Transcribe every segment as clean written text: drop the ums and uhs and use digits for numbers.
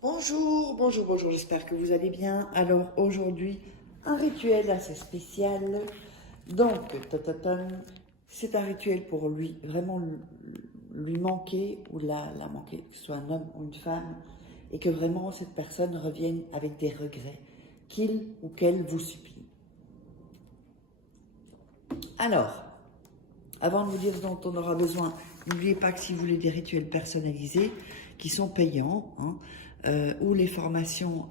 Bonjour, bonjour, bonjour, j'espère que vous allez bien. Alors aujourd'hui, un rituel assez spécial. Donc, c'est un rituel pour lui, vraiment lui manquer ou la manquer, que ce soit un homme ou une femme, et que vraiment cette personne revienne avec des regrets, qu'il ou qu'elle vous supplie. Alors, avant de vous dire ce dont on aura besoin, n'oubliez pas que si vous voulez des rituels personnalisés qui sont payants, ou les formations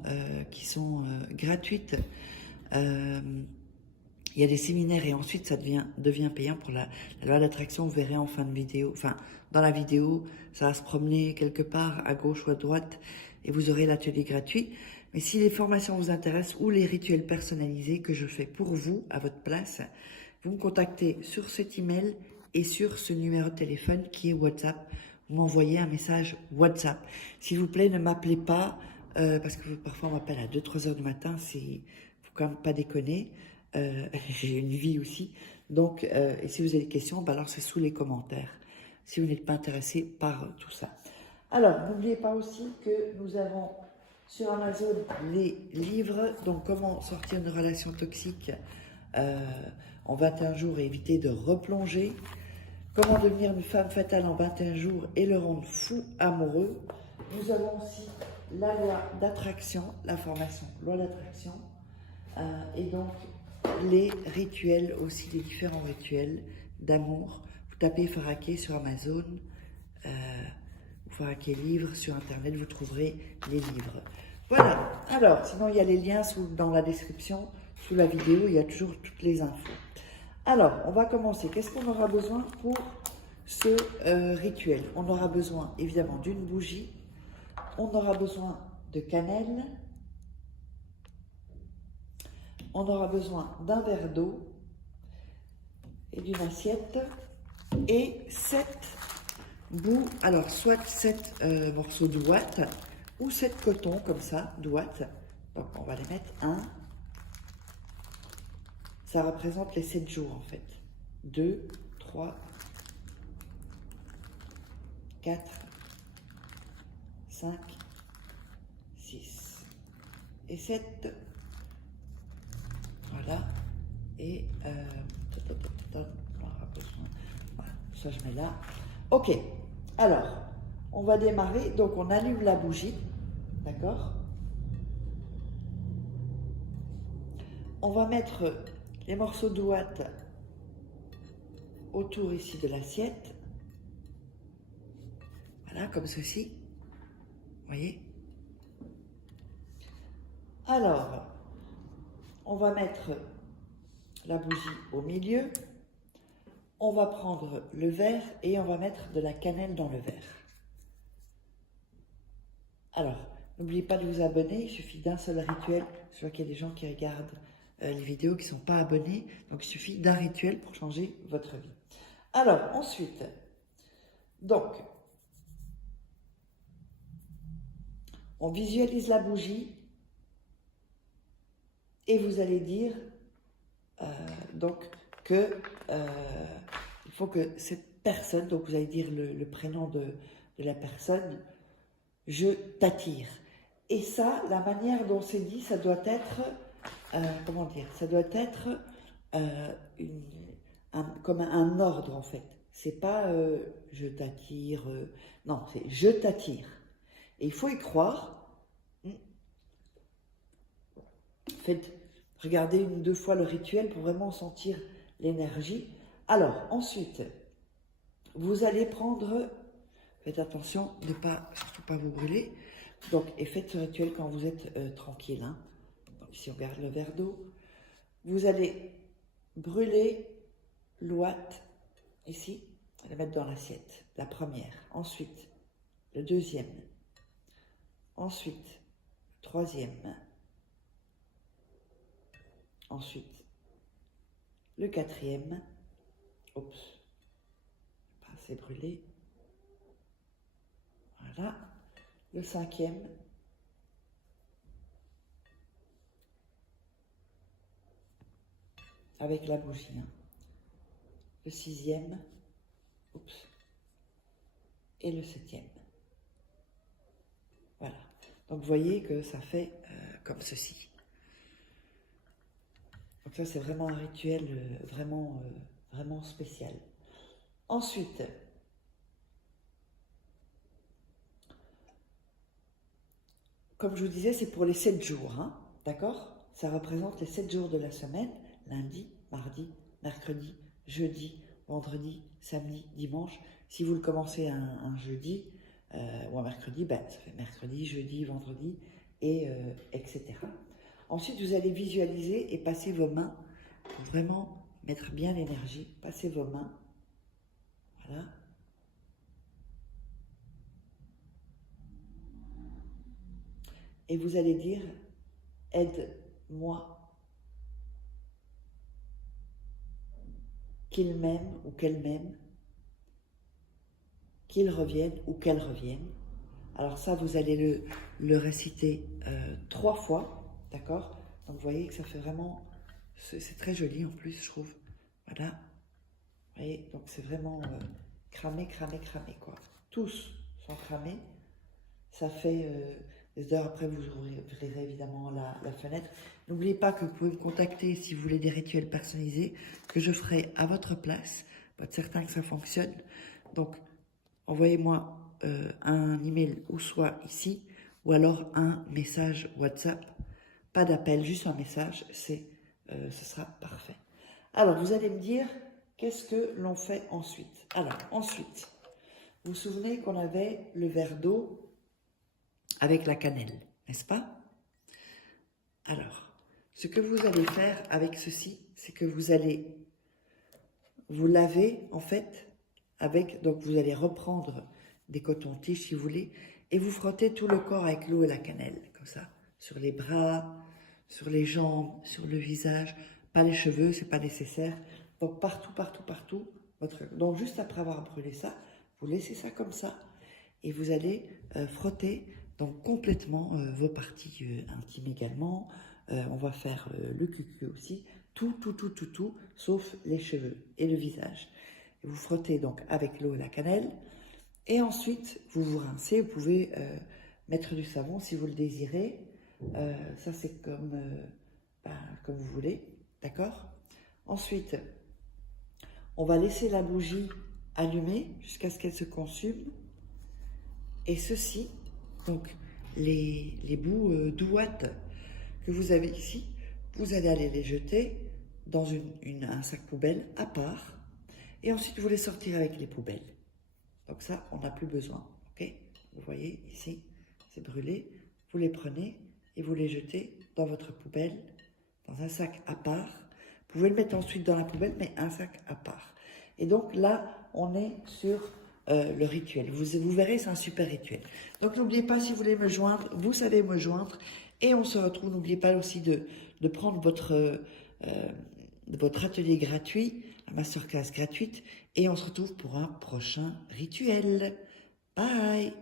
qui sont gratuites, euh, il y a des séminaires et ensuite ça devient payant pour la loi d'attraction. Vous verrez en fin de vidéo, enfin dans la vidéo, ça va se promener quelque part à gauche ou à droite et vous aurez l'atelier gratuit. Mais si les formations vous intéressent ou les rituels personnalisés que je fais pour vous à votre place, vous me contactez sur cet email et sur ce numéro de téléphone qui est WhatsApp. Vous m'envoyez un message WhatsApp. S'il vous plaît, ne m'appelez pas parce que parfois on m'appelle à 2-3 heures du matin. Faut quand même pas déconner. J'ai une vie aussi. Donc, et si vous avez des questions, bah alors c'est sous les commentaires. Si vous n'êtes pas intéressé par tout ça. Alors, n'oubliez pas aussi que nous avons sur Amazon les livres. Donc, comment sortir d'une relation toxique euh, en 21 jours et éviter de replonger. Comment devenir une femme fatale en 21 jours et le rendre fou amoureux. Nous avons aussi la loi d'attraction, la formation loi d'attraction. Et donc, les rituels aussi, les différents rituels d'amour. Vous tapez Faraké sur Amazon, ou Faraké livre sur Internet, vous trouverez les livres. Voilà. Alors, sinon, il y a les liens dans la description, sous la vidéo, il y a toujours toutes les infos. Alors, on va commencer. Qu'est-ce qu'on aura besoin pour ce rituel? On aura besoin, évidemment, d'une bougie. On aura besoin de cannelle. On aura besoin d'un verre d'eau et d'une assiette et 7 bouts, alors soit 7 morceaux de ouate ou 7 cotons comme ça, d'ouate. Donc on va les mettre un. Ça représente les 7 jours en fait. 2, 3, 4, 5, 6 et 7. Voilà. Et on aura besoin. Voilà, ça je mets là. Ok, alors, on va démarrer. Donc, on allume la bougie, d'accord? On va mettre les morceaux de ouate autour ici de l'assiette. Voilà, comme ceci. Vous voyez? Alors, on va mettre la bougie au milieu. On va prendre le verre et on va mettre de la cannelle dans le verre. Alors, n'oubliez pas de vous abonner, il suffit d'un seul rituel. Je vois qu'il y a des gens qui regardent les vidéos qui ne sont pas abonnés, donc il suffit d'un rituel pour changer votre vie. Alors, ensuite, donc, on visualise la bougie et vous allez dire donc que il faut que cette personne, donc vous allez dire le prénom de la personne, je t'attire. Et ça, la manière dont c'est dit, ça doit être, comment dire, ça doit être comme un ordre en fait. C'est pas je t'attire, non, c'est je t'attire. Et il faut y croire. Faites, regardez 1 ou 2 fois le rituel pour vraiment sentir l'énergie. Alors, ensuite, vous allez prendre, faites attention de ne pas, surtout pas vous brûler. Donc, et faites ce rituel quand vous êtes tranquille. Hein. Donc, ici, on regarde le verre d'eau. Vous allez brûler l'ouate, ici, et la mettre dans l'assiette. La première. Ensuite, le deuxième. Ensuite, le troisième. Ensuite, le quatrième. Oups, pas assez brûlé. Voilà. Le cinquième. Avec la bougie. Hein. Le sixième. Oups. Et le septième. Voilà. Donc, vous voyez que ça fait comme ceci. Donc, ça, c'est vraiment un rituel vraiment spécial. Ensuite, comme je vous disais, c'est pour les 7 jours, hein, d'accord? Ça représente les 7 jours de la semaine, lundi, mardi, mercredi, jeudi, vendredi, samedi, dimanche. Si vous le commencez un jeudi ou un mercredi, ben, ça fait mercredi, jeudi, vendredi, etc. Ensuite, vous allez visualiser et passer vos mains pour vraiment mettre bien l'énergie. Passez vos mains, voilà. Et vous allez dire, aide-moi, qu'il m'aime ou qu'elle m'aime, qu'il revienne ou qu'elle revienne. Alors ça, vous allez le réciter 3 fois, d'accord? Donc vous voyez que ça fait vraiment, c'est très joli en plus, je trouve. Voilà, vous voyez, donc c'est vraiment cramé, cramé, cramé, quoi. Tous sont cramés. Ça fait des heures après, vous ouvrirez évidemment la fenêtre. N'oubliez pas que vous pouvez me contacter si vous voulez des rituels personnalisés que je ferai à votre place pour être certain que ça fonctionne. Donc, envoyez-moi un email ou soit ici ou alors un message WhatsApp. Pas d'appel, juste un message, ce sera parfait. Alors, vous allez me dire, qu'est-ce que l'on fait ensuite? Alors, ensuite, vous vous souvenez qu'on avait le verre d'eau avec la cannelle, n'est-ce pas? Alors, ce que vous allez faire avec ceci, c'est que vous allez vous laver, en fait, donc vous allez reprendre des cotons-tiges, si vous voulez, et vous frottez tout le corps avec l'eau et la cannelle, comme ça, sur les bras, sur les jambes, sur le visage, pas les cheveux, c'est pas nécessaire. Donc partout, partout, partout. Donc juste après avoir brûlé ça, vous laissez ça comme ça, et vous allez frotter donc complètement vos parties intimes également. On va faire le cucu aussi, tout, sauf les cheveux et le visage. Et vous frottez donc avec l'eau et la cannelle. Et ensuite, vous vous rincez. Vous pouvez mettre du savon si vous le désirez. Ça, c'est comme vous voulez. D'accord? Ensuite, on va laisser la bougie allumée jusqu'à ce qu'elle se consume. Et ceci, donc les bouts d'ouate que vous avez ici, vous allez aller les jeter dans un sac poubelle à part. Et ensuite, vous les sortirez avec les poubelles. Donc ça, on n'a plus besoin. Ok? Vous voyez ici, c'est brûlé. Vous les prenez et vous les jetez dans votre poubelle, dans un sac à part. Vous pouvez le mettre ensuite dans la poubelle, mais un sac à part. Et donc là, on est sur le rituel. Vous verrez, c'est un super rituel. Donc n'oubliez pas, si vous voulez me joindre, vous savez me joindre. Et on se retrouve, n'oubliez pas aussi de prendre votre atelier gratuit, la masterclass gratuite. Et on se retrouve pour un prochain rituel. Bye!